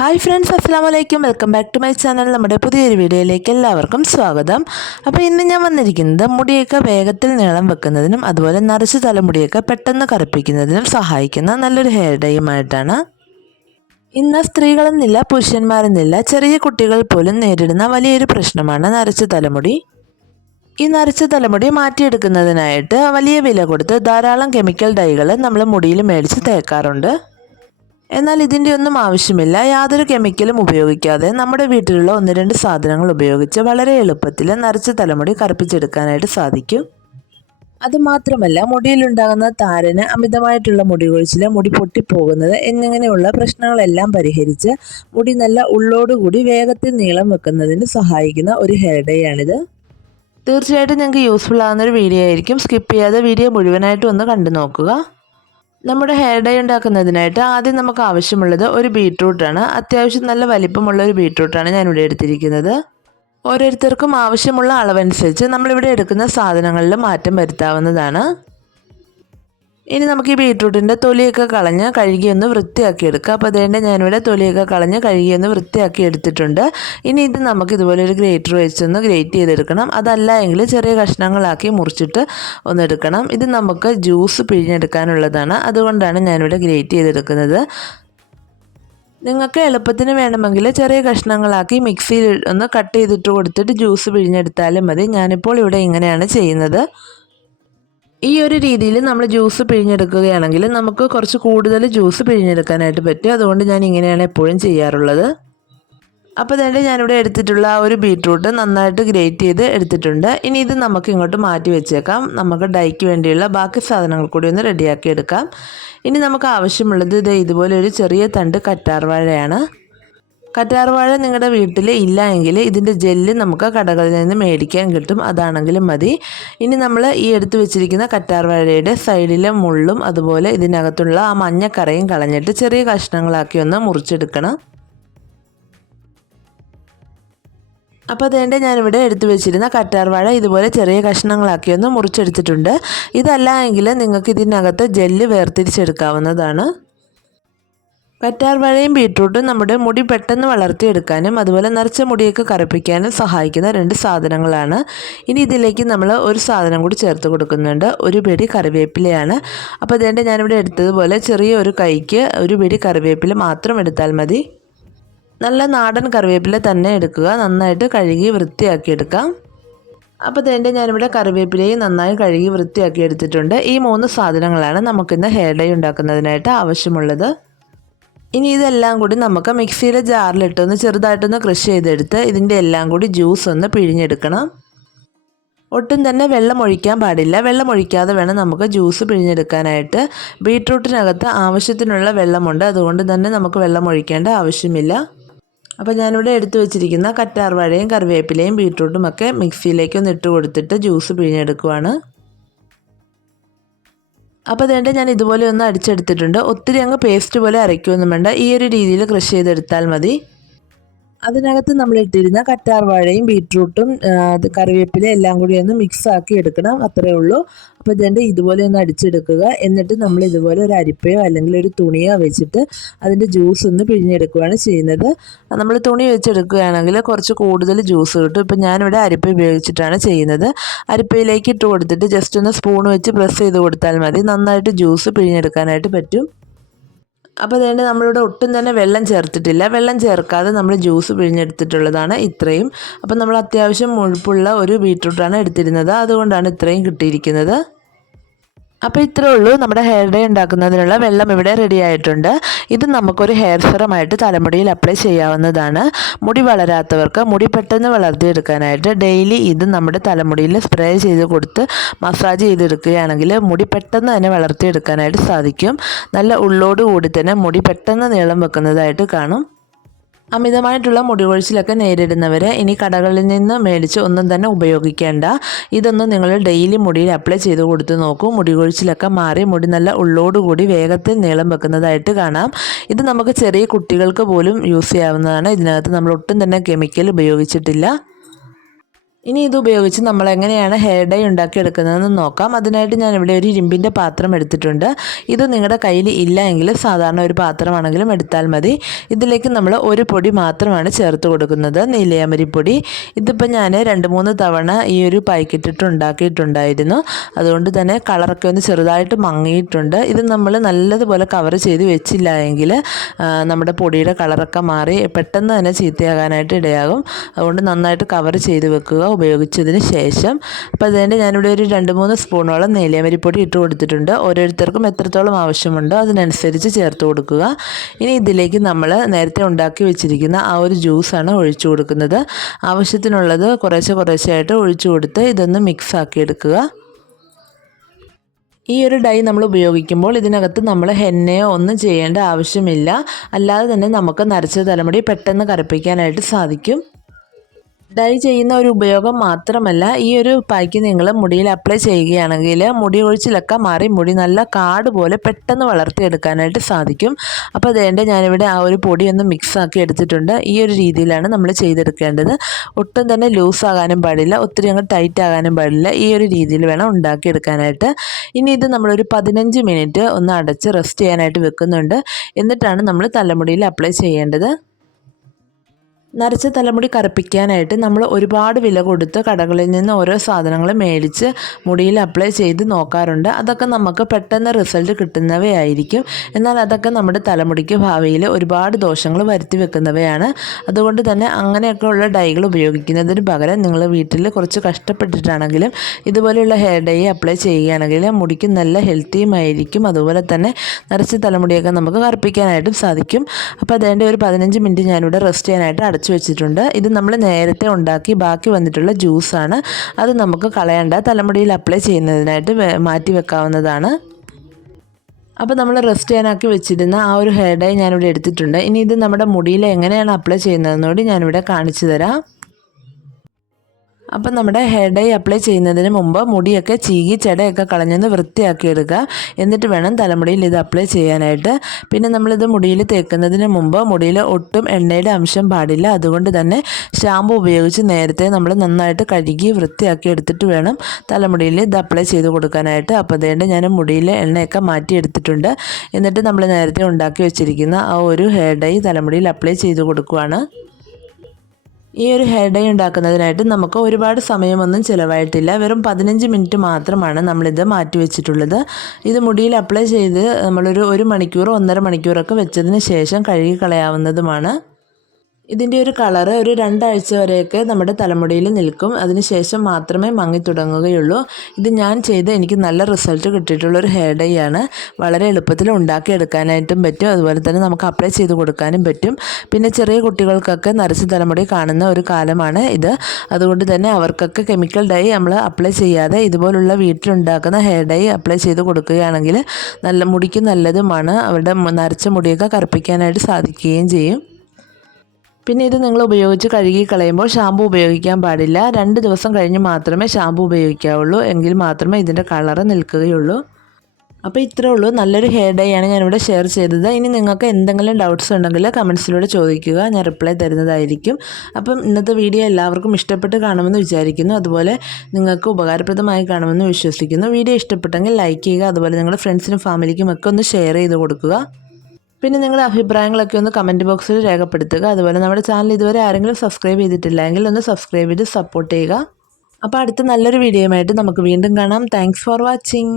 Hi friends അസ്സാം വലൈക്കും welcome back to my channel നമ്മുടെ പുതിയൊരു വീഡിയോയിലേക്ക് എല്ലാവർക്കും സ്വാഗതം. അപ്പോൾ ഇന്ന് ഞാൻ വന്നിരിക്കുന്നത് മുടിയൊക്കെ വേഗത്തിൽ നീളം വെക്കുന്നതിനും അതുപോലെ നരച്ച തലമുടിയൊക്കെ പെട്ടെന്ന് കറുപ്പിക്കുന്നതിനും സഹായിക്കുന്ന നല്ലൊരു ഹെയർ ഡേയുമായിട്ടാണ് ഇന്ന് സ്ത്രീകളെന്നില്ല പുരുഷന്മാരെന്നില്ല ചെറിയ കുട്ടികൾ പോലും നേരിടുന്ന വലിയൊരു പ്രശ്നമാണ് നരച്ച തലമുടി. ഈ നരച്ച തലമുടി മാറ്റിയെടുക്കുന്നതിനായിട്ട് വലിയ വില കൊടുത്ത് ധാരാളം കെമിക്കൽ ഡൈകൾ നമ്മൾ മുടിയിൽ മേടിച്ച് തേക്കാറുണ്ട്. എന്നാൽ ഇതിന്റെ ഒന്നും ആവശ്യമില്ല. യാതൊരു കെമിക്കലും ഉപയോഗിക്കാതെ നമ്മുടെ വീട്ടിലുള്ള ഒന്ന് രണ്ട് സാധനങ്ങൾ ഉപയോഗിച്ച് വളരെ എളുപ്പത്തിൽ നരച്ച തലമുടി കറുപ്പിച്ചെടുക്കാനായിട്ട് സാധിക്കും. അതുമാത്രമല്ല മുടിയിലുണ്ടാകുന്ന താരന് അമിതമായിട്ടുള്ള മുടി കൊഴിച്ചിൽ മുടി പൊട്ടിപ്പോകുന്നത് എന്നിങ്ങനെയുള്ള പ്രശ്നങ്ങളെല്ലാം പരിഹരിച്ച് മുടി നല്ല ഉള്ളോടുകൂടി വേഗത്തിൽ നീളം വെക്കുന്നതിന് സഹായിക്കുന്ന ഒരു ഹെയർ ഡേ ആണിത്. തീർച്ചയായിട്ടും നിങ്ങൾക്ക് യൂസ്ഫുൾ ആകുന്ന ഒരു വീഡിയോ ആയിരിക്കും. സ്കിപ്പ് ചെയ്യാതെ വീഡിയോ മുഴുവനായിട്ടും ഒന്ന് കണ്ടു നോക്കുക. നമ്മുടെ ഹെയർ ഡൈ ഉണ്ടാക്കുന്നതിനായിട്ട് ആദ്യം നമുക്ക് ആവശ്യമുള്ളത് ഒരു ബീട്രൂട്ടാണ് അത്യാവശ്യം നല്ല വലിപ്പമുള്ള ഒരു ബീട്രൂട്ടാണ് ഞാനിവിടെ എടുത്തിരിക്കുന്നത്. ഓരോരുത്തർക്കും ആവശ്യമുള്ള അളവനുസരിച്ച് നമ്മളിവിടെ എടുക്കുന്ന സാധനങ്ങളിൽ മാറ്റം വരുത്താവുന്നതാണ്. ഇനി നമുക്ക് ഈ ബീട്രൂട്ടിന്റെ തൊലിയൊക്കെ കളഞ്ഞ് കഴുകിയൊന്ന് വൃത്തിയാക്കി എടുക്കുക അപ്പോൾ അതുകൊണ്ട് ഞാനിവിടെ തൊലിയൊക്കെ കളഞ്ഞ് കഴുകിയൊന്ന് വൃത്തിയാക്കി എടുത്തിട്ടുണ്ട്. ഇനി ഇത് നമുക്ക് ഇതുപോലെ ഒരു ഗ്രേറ്റർ വെച്ചൊന്ന് ഗ്രേറ്റ് ചെയ്തെടുക്കണം. അതല്ല എങ്കിൽ ചെറിയ കഷ്ണങ്ങളാക്കി മുറിച്ചിട്ട് ഒന്ന് എടുക്കണം. ഇത് നമുക്ക് ജ്യൂസ് പിഴിഞ്ഞെടുക്കാനുള്ളതാണ്. അതുകൊണ്ടാണ് ഞാനിവിടെ ഗ്രേറ്റ് ചെയ്തെടുക്കുന്നത്. നിങ്ങൾക്ക് എളുപ്പത്തിന് വേണമെങ്കിൽ ചെറിയ കഷ്ണങ്ങളാക്കി മിക്സിയിൽ ഒന്ന് കട്ട് ചെയ്തിട്ട് കൊടുത്തിട്ട് ജ്യൂസ് പിഴിഞ്ഞെടുത്താലും മതി. ഞാനിപ്പോൾ ഇവിടെ ഇങ്ങനെയാണ് ചെയ്യുന്നത്. ഈ ഒരു രീതിയിൽ നമ്മൾ ജ്യൂസ് പിഴിഞ്ഞെടുക്കുകയാണെങ്കിൽ നമുക്ക് കുറച്ച് കൂടുതൽ ജ്യൂസ് പിഴിഞ്ഞെടുക്കാനായിട്ട് പറ്റും. അതുകൊണ്ട് ഞാൻ ഇങ്ങനെയാണ് എപ്പോഴും ചെയ്യാറുള്ളത്. അപ്പോൾ തന്നെ ഞാനിവിടെ എടുത്തിട്ടുള്ള ആ ഒരു ബീട്രൂട്ട് നന്നായിട്ട് ഗ്രേറ്റ് ചെയ്ത് എടുത്തിട്ടുണ്ട്. ഇനി ഇത് നമുക്ക് ഇങ്ങോട്ട് മാറ്റി വെച്ചേക്കാം. നമുക്ക് ഡൈക്ക് വേണ്ടിയുള്ള ബാക്കി സാധനങ്ങൾ കൂടി ഒന്ന് റെഡിയാക്കി എടുക്കാം. ഇനി നമുക്ക് ആവശ്യമുള്ളത് ഇത് ഇതുപോലെ ഒരു ചെറിയ തണ്ട് കറ്റാർവാഴയാണ്. കറ്റാർവാഴ നിങ്ങളുടെ വീട്ടിൽ ഇല്ല എങ്കിൽ ഇതിന്റെ ജെല്ല് നമുക്ക് കടകളിൽ നിന്ന് മേടിക്കാൻ കിട്ടും. അതാണെങ്കിലും മതി. ഇനി നമ്മൾ ഈ എടുത്തു വെച്ചിരിക്കുന്ന കറ്റാർവാഴയുടെ സൈഡിലെ മുള്ളും അതുപോലെ ഇതിനകത്തുള്ള ആ മഞ്ഞക്കറയും കളഞ്ഞിട്ട് ചെറിയ കഷ്ണങ്ങളാക്കി ഒന്ന് മുറിച്ചെടുക്കണം. അപ്പോൾ അതേണ്ട ഞാനിവിടെ എടുത്തു വെച്ചിരുന്ന കറ്റാർവാഴ ഇതുപോലെ ചെറിയ കഷ്ണങ്ങളാക്കി ഒന്ന് മുറിച്ചെടുത്തിട്ടുണ്ട്. ഇതല്ല എങ്കിൽ നിങ്ങൾക്ക് ഇതിനകത്ത് ജെല്ല് വേർതിരിച്ചെടുക്കാവുന്നതാണ്. കറ്റാർവാഴയും ബീട്രൂട്ടും നമ്മുടെ മുടി പെട്ടെന്ന് വളർത്തിയെടുക്കാനും അതുപോലെ നിറച്ച മുടിയൊക്കെ കറുപ്പിക്കാനും സഹായിക്കുന്ന രണ്ട് സാധനങ്ങളാണ്. ഇനി ഇതിലേക്ക് നമ്മൾ ഒരു സാധനം കൂടി ചേർത്ത് കൊടുക്കുന്നുണ്ട്. ഒരു പിടി കറിവേപ്പിലയാണ്. അപ്പോൾ അതുകൊണ്ട് ഞാനിവിടെ എടുത്തതുപോലെ ചെറിയ ഒരു കൈക്ക് ഒരു പിടി കറിവേപ്പില മാത്രം എടുത്താൽ മതി. നല്ല നാടൻ കറിവേപ്പില തന്നെ എടുക്കുക. നന്നായിട്ട് കഴുകി വൃത്തിയാക്കി എടുക്കാം. അപ്പോൾ ഇതിന്റെ ഞാനിവിടെ കറിവേപ്പിലയും നന്നായി കഴുകി വൃത്തിയാക്കി എടുത്തിട്ടുണ്ട്. ഈ മൂന്ന് സാധനങ്ങളാണ് നമുക്കിന്ന് ഹെയർ ഡൈ ഉണ്ടാക്കുന്നതിനായിട്ട് ആവശ്യമുള്ളത്. ഇനി ഇതെല്ലാം കൂടി നമുക്ക് മിക്സിയിലെ ജാറിലിട്ടൊന്ന് ചെറുതായിട്ടൊന്ന് ക്രഷ് ചെയ്തെടുത്ത് ഇതിന്റെ എല്ലാം കൂടി ജ്യൂസ് ഒന്ന് പിഴിഞ്ഞെടുക്കണം. ഒട്ടും തന്നെ വെള്ളം ഒഴിക്കാൻ പാടില്ല. വെള്ളം ഒഴിക്കാതെ വേണം നമുക്ക് ജ്യൂസ് പിഴിഞ്ഞെടുക്കാനായിട്ട്. ബീട്രൂട്ടിനകത്ത് ആവശ്യത്തിനുള്ള വെള്ളമുണ്ട്. അതുകൊണ്ട് തന്നെ നമുക്ക് വെള്ളം ഒഴിക്കേണ്ട ആവശ്യമില്ല. അപ്പോൾ ഞാനിവിടെ എടുത്തു വെച്ചിരിക്കുന്ന കറ്റാർവാഴയും കറിവേപ്പിലയും ബീട്രൂട്ടും ഒക്കെ മിക്സിയിലേക്ക് ഒന്ന് ഇട്ട് കൊടുത്തിട്ട് ജ്യൂസ് പിഴിഞ്ഞെടുക്കുവാണ്. അപ്പോൾ അതുകൊണ്ട് ഞാൻ ഇതുപോലെ ഒന്ന് അടിച്ചെടുത്തിട്ടുണ്ട്. ഒത്തിരി അങ്ങ് പേസ്റ്റ് പോലെ അരയ്ക്കുകയൊന്നും വേണ്ട. ഈ ഒരു രീതിയിൽ ക്രഷ് ചെയ്തെടുത്താൽ മതി. അതിനകത്ത് നമ്മൾ ഇട്ടിരുന്ന കറ്റാർവാഴയും ബീട്രൂട്ടും കറിവേപ്പില എല്ലാം കൂടി ഒന്ന് മിക്സ് ആക്കി എടുക്കണം. അത്രേ ഉള്ളൂ. അപ്പോൾ ഇതിന്റെ ഇതുപോലെ ഒന്ന് അടിച്ചെടുക്കുക. എന്നിട്ട് നമ്മൾ ഇതുപോലെ ഒരു അരിപ്പയോ അല്ലെങ്കിൽ ഒരു തുണിയോ വെച്ചിട്ട് അതിന്റെ ജ്യൂസ് ഒന്ന് പിഴിഞ്ഞെടുക്കുകയാണ് ചെയ്യുന്നത്. നമ്മൾ തുണി വെച്ചെടുക്കുകയാണെങ്കിൽ കുറച്ച് കൂടുതൽ ജ്യൂസ് കിട്ടും. ഇപ്പം ഞാനിവിടെ അരിപ്പ ഉപയോഗിച്ചിട്ടാണ് ചെയ്യുന്നത്. അരിപ്പയിലേക്ക് ഇട്ട് കൊടുത്തിട്ട് ജസ്റ്റ് ഒന്ന് സ്പൂൺ വെച്ച് പ്രസ് ചെയ്ത് കൊടുത്താൽ മതി. നന്നായിട്ട് ജ്യൂസ് പിഴിഞ്ഞെടുക്കാനായിട്ട് പറ്റും. അപ്പോൾ അതുകൊണ്ട് നമ്മളിവിടെ ഒട്ടും തന്നെ വെള്ളം ചേർത്തിട്ടില്ല. വെള്ളം ചേർക്കാതെ നമ്മൾ ജ്യൂസ് പിഴിഞ്ഞെടുത്തിട്ടുള്ളതാണ് ഇത്രയും. അപ്പോൾ നമ്മൾ അത്യാവശ്യം മുഴുപ്പുള്ള ഒരു ബീട്രൂട്ടാണ് എടുത്തിരുന്നത്. അതുകൊണ്ടാണ് ഇത്രയും കിട്ടിയിരിക്കുന്നത്. അപ്പോൾ ഇത്രേ ഉള്ളൂ നമ്മുടെ ഹെയർ ഡേ ഉണ്ടാക്കുന്നതിനുള്ള വെള്ളം ഇവിടെ റെഡി ആയിട്ടുണ്ട്. ഇത് നമുക്കൊരു ഹെയർ സെറമായിട്ട് തലമുടിയിൽ അപ്ലൈ ചെയ്യാവുന്നതാണ്. മുടി വളരാത്തവർക്ക് മുടി പെട്ടെന്ന് വളർത്തിയെടുക്കാനായിട്ട് ഡെയിലി ഇത് നമ്മുടെ തലമുടിയിൽ സ്പ്രേ ചെയ്ത് കൊടുത്ത് മസാജ് ചെയ്തെടുക്കുകയാണെങ്കിൽ മുടി പെട്ടെന്ന് തന്നെ വളർത്തിയെടുക്കാനായിട്ട് സാധിക്കും. നല്ല ഉള്ളോട് കൂടി തന്നെ മുടി പെട്ടെന്ന് നീളം വെക്കുന്നതായിട്ട് കാണും. അമിതമായിട്ടുള്ള മുടി കൊഴിച്ചിലൊക്കെ നേരിടുന്നവർ ഇനി കടകളിൽ നിന്ന് മേടിച്ച് ഒന്നും തന്നെ ഉപയോഗിക്കേണ്ട. ഇതൊന്നും നിങ്ങൾ ഡെയിലി മുടിയിൽ അപ്ലൈ ചെയ്ത് കൊടുത്ത് നോക്കൂ. മുടി കൊഴിച്ചിലൊക്കെ മാറി മുടി നല്ല ഉള്ളോടുകൂടി വേഗത്തിൽ നീളം വെക്കുന്നതായിട്ട് കാണാം. ഇത് നമുക്ക് ചെറിയ കുട്ടികൾക്ക് പോലും യൂസ് ചെയ്യാവുന്നതാണ്. ഇതിനകത്ത് നമ്മൾ ഒട്ടും തന്നെ കെമിക്കൽ ഉപയോഗിച്ചിട്ടില്ല. ഇനി ഇത് ഉപയോഗിച്ച് നമ്മൾ എങ്ങനെയാണ് ഹെയർ ഡൈ ഉണ്ടാക്കിയെടുക്കുന്നതെന്ന് നോക്കാം. അതിനായിട്ട് ഞാൻ ഇവിടെ ഒരു ഇരുമ്പിന്റെ പാത്രം എടുത്തിട്ടുണ്ട്. ഇത് നിങ്ങളുടെ കയ്യിൽ ഇല്ല എങ്കിൽ സാധാരണ ഒരു പാത്രമാണെങ്കിലും എടുത്താൽ മതി. ഇതിലേക്ക് നമ്മൾ ഒരു പൊടി മാത്രമാണ് ചേർത്ത് കൊടുക്കുന്നത്. നീലയാമരിപ്പൊടി ഇതിപ്പോൾ ഞാൻ രണ്ട് മൂന്ന് തവണ ഈ ഒരു പാക്കറ്റിട്ട് ഉണ്ടാക്കിയിട്ടുണ്ടായിരുന്നു. അതുകൊണ്ട് തന്നെ കളറൊക്കെ ഒന്ന് ചെറുതായിട്ട് മങ്ങിയിട്ടുണ്ട്. ഇത് നമ്മൾ നല്ലതുപോലെ കവർ ചെയ്ത് വെച്ചില്ല എങ്കിൽ നമ്മുടെ പൊടിയുടെ കളറൊക്കെ മാറി പെട്ടെന്ന് തന്നെ ചീത്തയാകാനായിട്ട് ഇടയാകും. അതുകൊണ്ട് നന്നായിട്ട് കവർ ചെയ്ത് വെക്കുക. ഉപയോഗിച്ചതിന് ശേഷം അപ്പോൾ അതിന്റെ ഞാനിവിടെ ഒരു രണ്ട് മൂന്ന് സ്പൂണോളം നെല്ലിയമരിപ്പൊടി ഇട്ട് കൊടുത്തിട്ടുണ്ട്. ഓരോരുത്തർക്കും എത്രത്തോളം ആവശ്യമുണ്ടോ അതിനനുസരിച്ച് ചേർത്ത് കൊടുക്കുക. ഇനി ഇതിലേക്ക് നമ്മൾ നേരത്തെ ഉണ്ടാക്കി വെച്ചിരിക്കുന്ന ആ ഒരു ജ്യൂസാണ് ഒഴിച്ചു കൊടുക്കുന്നത്. ആവശ്യത്തിനുള്ളത് കുറേശ്ശെ കുറേശ്ശെയായിട്ട് ഒഴിച്ചു കൊടുത്ത് ഇതൊന്ന് മിക്സ് ആക്കി എടുക്കുക. ഈ ഒരു ഡൈ നമ്മൾ ഉപയോഗിക്കുമ്പോൾ ഇതിനകത്ത് നമ്മൾ ഹെന്നയോ ഒന്നും ചെയ്യേണ്ട ആവശ്യമില്ല. അല്ലാതെ തന്നെ നമുക്ക് നരച്ച തലമുടി പെട്ടെന്ന് കറുപ്പിക്കാനായിട്ട് സാധിക്കും. ഡൈ ചെയ്യുന്ന ഒരു ഉപയോഗം മാത്രമല്ല ഈ ഒരു പായ്ക്ക് നിങ്ങൾ മുടിയിൽ അപ്ലൈ ചെയ്യുകയാണെങ്കിൽ മുടി ഒഴിച്ചിലൊക്കെ മാറി മുടി നല്ല കാട് പോലെ പെട്ടെന്ന് വളർത്തിയെടുക്കാനായിട്ട് സാധിക്കും. അപ്പോൾ അതേണ്ട ഞാനിവിടെ ആ ഒരു പൊടി ഒന്ന് മിക്സ് ആക്കി എടുത്തിട്ടുണ്ട്. ഈ ഒരു രീതിയിലാണ് നമ്മൾ ചെയ്തെടുക്കേണ്ടത്. ഒട്ടും തന്നെ ലൂസ് ആകാനും പാടില്ല ഒത്തിരി അങ്ങ് ടൈറ്റ് ആകാനും പാടില്ല. ഈ ഒരു രീതിയിൽ വേണം ഉണ്ടാക്കിയെടുക്കാനായിട്ട്. ഇനി ഇത് നമ്മളൊരു പതിനഞ്ച് മിനിറ്റ് ഒന്ന് അടച്ച് റെസ്റ്റ് ചെയ്യാനായിട്ട് വെക്കുന്നുണ്ട്. എന്നിട്ടാണ് നമ്മൾ തലമുടിയിൽ അപ്ലൈ ചെയ്യേണ്ടത്. നരച്ച തലമുടി കറുപ്പിക്കാനായിട്ട് നമ്മൾ ഒരുപാട് വില കൊടുത്ത് കടകളിൽ നിന്ന് ഓരോ സാധനങ്ങൾ മേടിച്ച് മുടിയിൽ അപ്ലൈ ചെയ്ത് നോക്കാറുണ്ട്. അതൊക്കെ നമുക്ക് പെട്ടെന്ന് റിസൾട്ട് കിട്ടുന്നവയായിരിക്കും. എന്നാൽ അതൊക്കെ നമ്മുടെ തലമുടിക്ക് ഭാവിയിൽ ഒരുപാട് ദോഷങ്ങൾ വരുത്തി വെക്കുന്നവയാണ്. അതുകൊണ്ട് തന്നെ അങ്ങനെയൊക്കെ ഉള്ള ഡൈകൾ ഉപയോഗിക്കുന്നതിന് പകരം നിങ്ങൾ വീട്ടിൽ കുറച്ച് കഷ്ടപ്പെട്ടിട്ടാണെങ്കിലും ഇതുപോലെയുള്ള ഹെയർ ഡൈ അപ്ലൈ ചെയ്യുകയാണെങ്കിൽ മുടിക്ക് നല്ല ഹെൽത്തിയുമായിരിക്കും അതുപോലെ തന്നെ നരച്ച തലമുടിയൊക്കെ നമുക്ക് കറുപ്പിക്കാനായിട്ടും സാധിക്കും. അപ്പോൾ അതേണ്ട ഒരു പതിനഞ്ച് മിനിറ്റ് ഞാനിവിടെ റെസ്റ്റ് ചെയ്യാനായിട്ട് അടച്ചു വെച്ചിട്ടുണ്ട്. ഇത് നമ്മൾ നേരത്തെ ഉണ്ടാക്കി. ബാക്കി വന്നിട്ടുള്ള ജ്യൂസാണ് അത് നമുക്ക് കളയേണ്ട. തലമുടിയിൽ അപ്ലൈ ചെയ്യുന്നതിനായിട്ട് മാറ്റി വെക്കാവുന്നതാണ്. അപ്പോൾ നമ്മൾ റെസ്റ്റ് ചെയ്യാനാക്കി വെച്ചിരുന്ന ആ ഒരു ഹെയർ ഡൈ ഞാനിവിടെ എടുത്തിട്ടുണ്ട്. ഇനി ഇത് നമ്മുടെ മുടിയിൽ എങ്ങനെയാണ് അപ്ലൈ ചെയ്യുന്നതെന്നുകൂടി ഞാനിവിടെ കാണിച്ചു തരാം. അപ്പം നമ്മുടെ ഹെയർ ഡൈ അപ്ലൈ ചെയ്യുന്നതിന് മുമ്പ് മുടിയൊക്കെ ചീകി ചെടയൊക്കെ കളഞ്ഞൊന്ന് വൃത്തിയാക്കി എടുക്കുക എന്നിട്ട് വേണം തലമുടിയിൽ ഇത് അപ്ലൈ ചെയ്യാനായിട്ട്. പിന്നെ നമ്മളിത് മുടിയിൽ തേക്കുന്നതിന് മുമ്പ് മുടിയിൽ ഒട്ടും എണ്ണയുടെ അംശം പാടില്ല. അതുകൊണ്ട് തന്നെ ഷാമ്പു ഉപയോഗിച്ച് നേരത്തെ നമ്മൾ നന്നായിട്ട് കഴുകി വൃത്തിയാക്കി എടുത്തിട്ട് വേണം തലമുടിയിൽ ഇത് അപ്ലൈ ചെയ്ത് കൊടുക്കാനായിട്ട്. അപ്പോൾ അതുകൊണ്ട് ഞാൻ മുടിയിലെ എണ്ണയൊക്കെ മാറ്റി എടുത്തിട്ടുണ്ട്. എന്നിട്ട് നമ്മൾ നേരത്തെ ഉണ്ടാക്കി വെച്ചിരിക്കുന്ന ആ ഒരു ഹെയർ ഡൈ തലമുടിയിൽ അപ്ലൈ ചെയ്ത് കൊടുക്കുകയാണ് ഈ ഒരു ഹെയർ ഡൈ ഉണ്ടാക്കുന്നതിനായിട്ട് നമുക്ക് ഒരുപാട് സമയമൊന്നും ചിലവായിട്ടില്ല. വെറും പതിനഞ്ച് മിനിറ്റ് മാത്രമാണ് നമ്മളിത് മാറ്റി വെച്ചിട്ടുള്ളത്. ഇത് മുടിയിൽ അപ്ലൈ ചെയ്ത് നമ്മളൊരു ഒരു മണിക്കൂർ ഒന്നര മണിക്കൂറൊക്കെ വെച്ചതിന് ശേഷം കഴുകി കളയാവുന്നതുമാണ്. ഇതിന്റെ ഒരു കളറ് ഒരു രണ്ടാഴ്ച വരെയൊക്കെ നമ്മുടെ തലമുടിയിൽ നിൽക്കും. അതിനുശേഷം മാത്രമേ മങ്ങി തുടങ്ങുകയുള്ളൂ. ഇത് ഞാൻ ചെയ്ത് എനിക്ക് നല്ല റിസൾട്ട് കിട്ടിയിട്ടുള്ള ഒരു ഹെയർ ഡൈ ആണ്. വളരെ എളുപ്പത്തിൽ ഉണ്ടാക്കിയെടുക്കാനായിട്ടും പറ്റും. അതുപോലെ തന്നെ നമുക്ക് അപ്ലൈ ചെയ്ത് കൊടുക്കാനും പറ്റും. പിന്നെ ചെറിയ കുട്ടികൾക്കൊക്കെ നരച്ച തലമുടി കാണുന്ന ഒരു കാലമാണ് ഇത്. അതുകൊണ്ട് തന്നെ അവർക്കൊക്കെ കെമിക്കൽ ഡൈ നമ്മൾ അപ്ലൈ ചെയ്യാതെ ഇതുപോലുള്ള വീട്ടിലുണ്ടാക്കുന്ന ഹെയർ ഡൈ അപ്ലൈ ചെയ്ത് കൊടുക്കുകയാണെങ്കിൽ നല്ല മുടിക്ക് നല്ലതുമാണ്. അവരുടെ നരച്ച മുടിയൊക്കെ കറുപ്പിക്കാനായിട്ട് സാധിക്കുകയും ചെയ്യും. പിന്നെ ഇത് നിങ്ങൾ ഉപയോഗിച്ച് കഴുകി കളയുമ്പോൾ ഷാമ്പു ഉപയോഗിക്കാൻ പാടില്ല. രണ്ട് ദിവസം കഴിഞ്ഞ് മാത്രമേ ഷാമ്പു ഉപയോഗിക്കാവുള്ളൂ. എങ്കിൽ മാത്രമേ ഇതിന്റെ കളറ് നിൽക്കുകയുള്ളൂ. അപ്പോൾ ഇത്രേ ഉള്ളൂ. നല്ലൊരു ഹെയർ ഡൈ ആണ് ഞാനിവിടെ ഷെയർ ചെയ്തത്. ഇനി നിങ്ങൾക്ക് എന്തെങ്കിലും ഡൗട്ട്സ് ഉണ്ടെങ്കിൽ കമൻസിലൂടെ ചോദിക്കുക. ഞാൻ റിപ്ലൈ തരുന്നതായിരിക്കും. അപ്പം ഇന്നത്തെ വീഡിയോ എല്ലാവർക്കും ഇഷ്ടപ്പെട്ട് കാണുമെന്ന് വിചാരിക്കുന്നു. അതുപോലെ നിങ്ങൾക്ക് ഉപകാരപ്രദമായി കാണുമെന്ന് വിശ്വസിക്കുന്നു. വീഡിയോ ഇഷ്ടപ്പെട്ടെങ്കിൽ ലൈക്ക് ചെയ്യുക. അതുപോലെ നിങ്ങളുടെ ഫ്രണ്ട്സിനും ഫാമിലിക്കും ഒക്കെ ഒന്ന് ഷെയർ ചെയ്ത് കൊടുക്കുക. പിന്നെ നിങ്ങളുടെ അഭിപ്രായങ്ങളൊക്കെ ഒന്ന് കമന്റ് ബോക്സിൽ രേഖപ്പെടുത്തുക. അതുപോലെ നമ്മുടെ ചാനൽ ഇതുവരെ ആരെങ്കിലും സബ്സ്ക്രൈബ് ചെയ്തിട്ടില്ല എങ്കിൽ ഒന്ന് സബ്സ്ക്രൈബ് ചെയ്ത് സപ്പോർട്ട് ചെയ്യുക. അപ്പോൾ അടുത്ത നല്ലൊരു വീഡിയോയുമായിട്ട് നമുക്ക് വീണ്ടും കാണാം. Thanks for watching